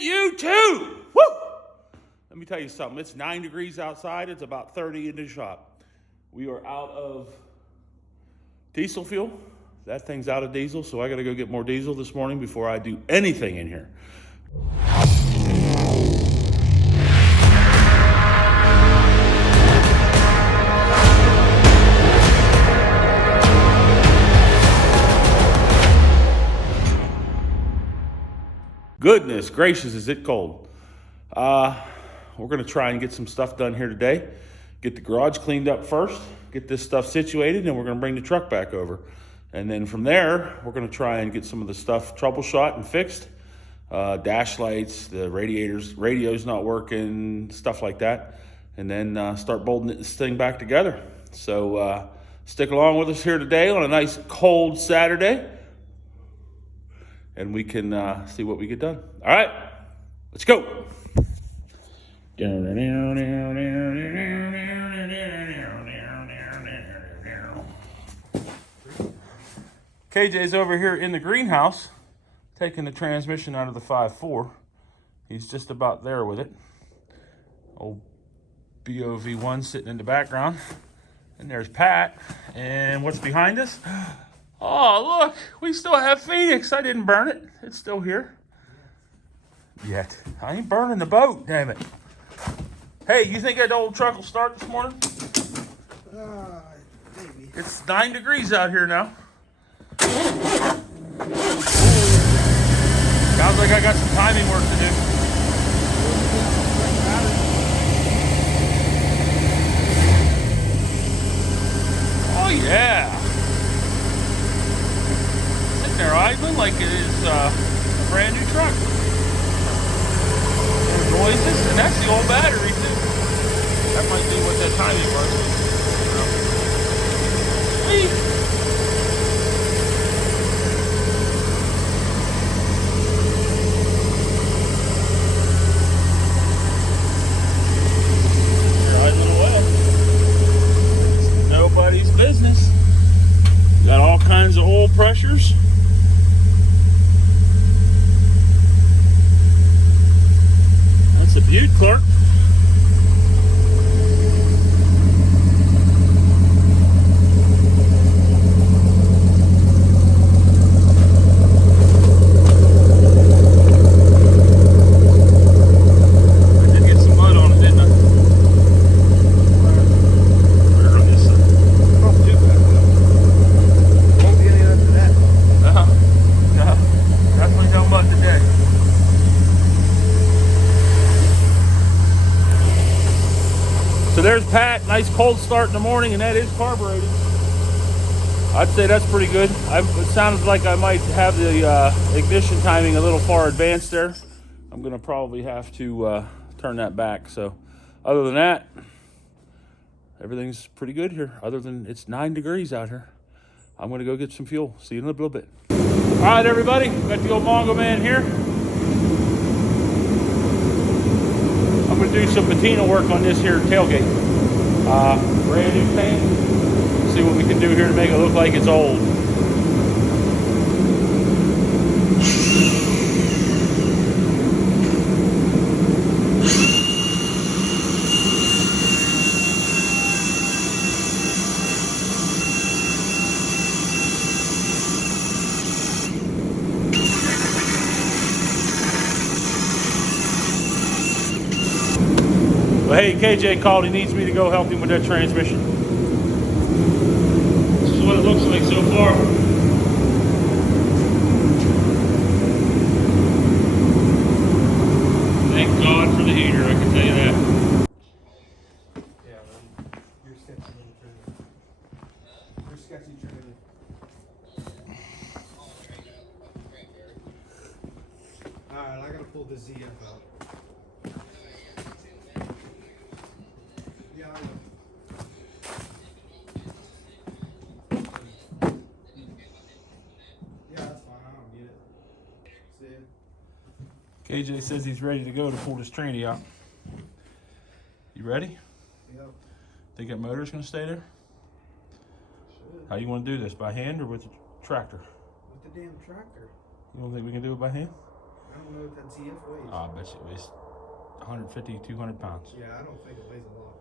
and you too. Woo! Let me tell you something. It's 9 degrees outside. It's about 30 in the shop. We are out of diesel fuel. That thing's out of diesel, so I got to go get more diesel this morning before I do anything in here. Goodness gracious, is it cold. We're going to try and get some stuff done here today. Get the garage cleaned up first, get this stuff situated, and we're going to bring the truck back over. And then from there, we're going to try and get some of the stuff troubleshot and fixed. Dash lights, the radio's not working, stuff like that. And then start bolting this thing back together. So stick along with us here today on a nice cold Saturday. And we can see what we get done. All right, let's go. KJ's over here in the greenhouse, taking the transmission out of the 5.4. He's just about there with it. Old BOV1 sitting in the background. And there's Pat. And what's behind us? Oh, look, we still have Phoenix. I didn't burn it. It's still here. Yet. I ain't burning the boat, damn it. Hey, you think that old truck will start this morning? Maybe. It's 9 degrees out here now. Sounds like I got some timing work to do. Oh, yeah. They're idling like it is a brand new truck. There's noises, and that's the old battery too. That might be what that timing was. Sweet. They're idling away. It's nobody's business. Got all kinds of oil pressures. That's a beaut, Clark. I did get some mud on it, didn't I? Where on this side? Not too bad. Won't be any after that. No, definitely no mud today. So there's Pat, nice cold start in the morning, and that is carbureted. I'd say that's pretty good. It sounds like I might have the ignition timing a little far advanced there. I'm gonna probably have to turn that back. So other than that, everything's pretty good here. Other than it's 9 degrees out here. I'm gonna go get some fuel. See you in a little bit. All right, everybody, got the old Mongo man here. I'm gonna do some patina work on this here tailgate. Brand new paint. See what we can do here to make it look like it's old. Well, hey, KJ called. He needs me to go help him with that transmission. This is what it looks like so far. Thank God for the heater, I can tell you that. Yeah, man. You're sketchy little trailer. You're sketchy trailer. Alright, I gotta pull the ZF out. Yeah, I know. Yeah, that's fine. I don't need it. See it? KJ says he's ready to go to pull this tranny out. You ready? Yep. Think that motor's gonna stay there? Should. How you wanna do this? By hand or with the tractor? With the damn tractor. You don't think we can do it by hand? I don't know what that ZF weighs. I bet you it weighs 150, 200 pounds. Yeah, I don't think it weighs a lot.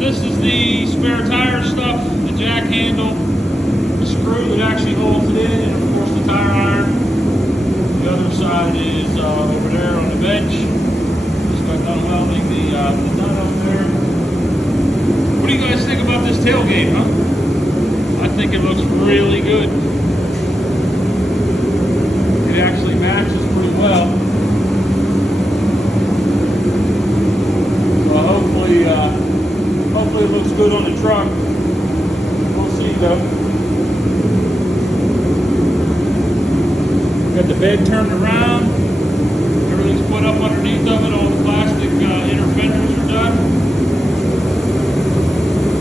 this is the spare tire stuff, the jack handle, the screw that actually holds it in, and of course the tire iron. The other side is over there on the bench. Just got done welding the nut up there. What do you guys think about this tailgate, huh? I think it looks really good. It actually matches pretty well. So hopefully it looks good on the truck. We'll see though. Got the bed turned around. Everything's put up underneath of it. All the plastic inner fenders are done.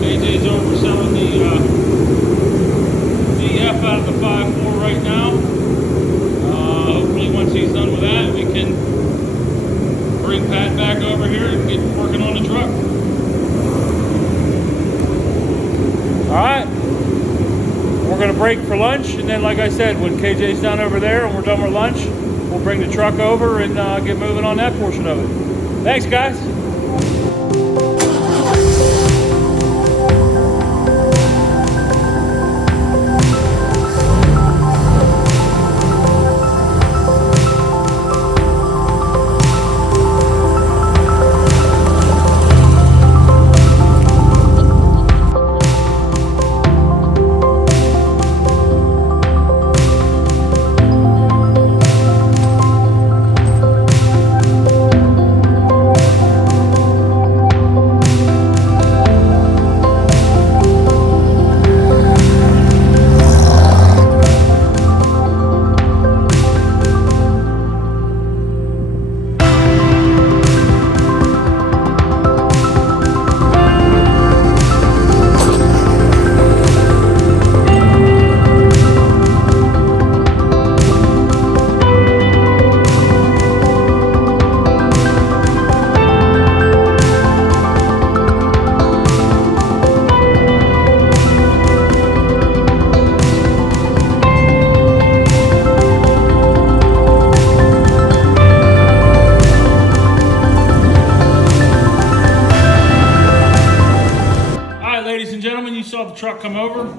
AJ's overselling the F out of the 5.4 right now. Hopefully once he's done with that, we can bring Pat back over here and get working on the truck. Alright. We're going to break for lunch, and then like I said, when KJ's done over there and we're done with lunch, we'll bring the truck over and get moving on that portion of it. Thanks, guys. The truck come over.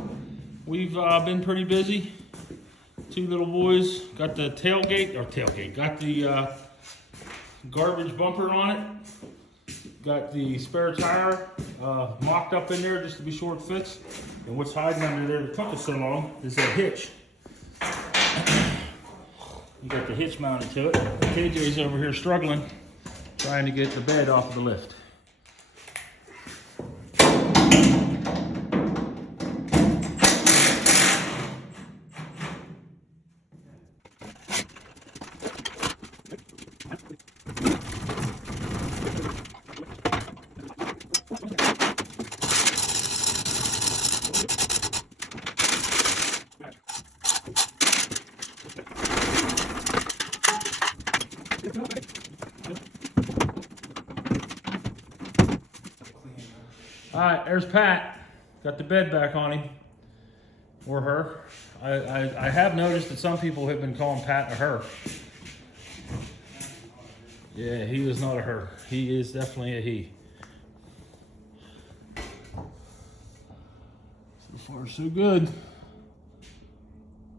We've been pretty busy. Two little boys got the tailgate, got the garbage bumper on it. Got the spare tire mocked up in there just to be sure it fits. And what's hiding under there that took us so long is that hitch. You got the hitch mounted to it. KJ's over here struggling, trying to get the bed off of the lift. All right, there's Pat. Got the bed back on him, or her. I have noticed that some people have been calling Pat a her. Yeah, he was not a her. He is definitely a he. So far, so good.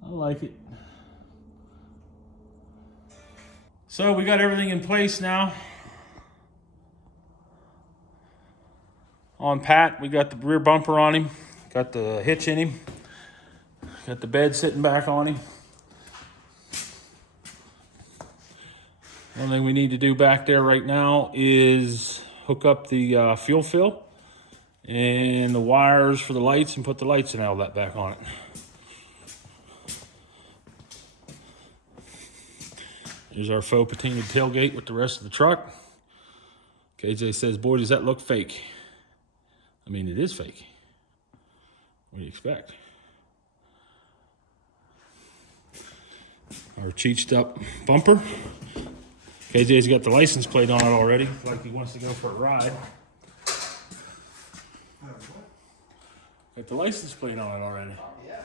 I like it. So we got everything in place now. On Pat, we got the rear bumper on him, got the hitch in him, got the bed sitting back on him. One thing we need to do back there right now is hook up the fuel fill and the wires for the lights and put the lights and all that back on it. Here's our faux patina tailgate with the rest of the truck. KJ says, boy, does that look fake. I mean, it is fake. What do you expect? Our cheeched up bumper. KJ's got the license plate on it already. Like he wants to go for a ride. Got the license plate on it already. Yeah,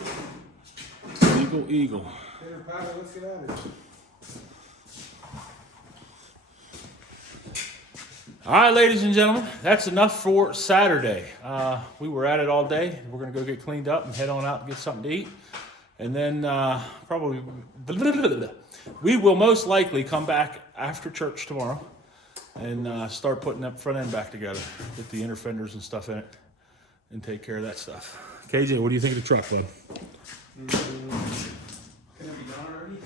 she's legal. Legal Eagle. Here, Pat, let's get out of here. All right, ladies and gentlemen, that's enough for Saturday. We were at it all day. We're going to go get cleaned up and head on out and get something to eat. And then probably, we will most likely come back after church tomorrow and start putting that front end back together, get the inner fenders and stuff in it, and take care of that stuff. KJ, what do you think of the truck, bud? Can it be done already?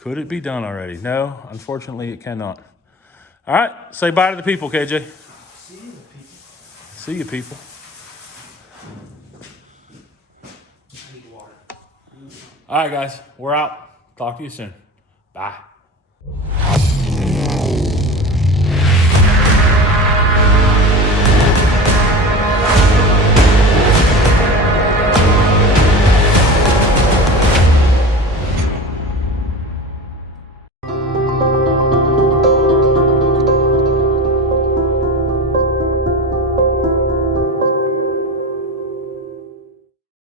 Could it be done already? No, unfortunately it cannot. All right, say bye to the people, KJ. See you, people. See you, people. I need water. All right, guys, we're out. Talk to you soon. Bye.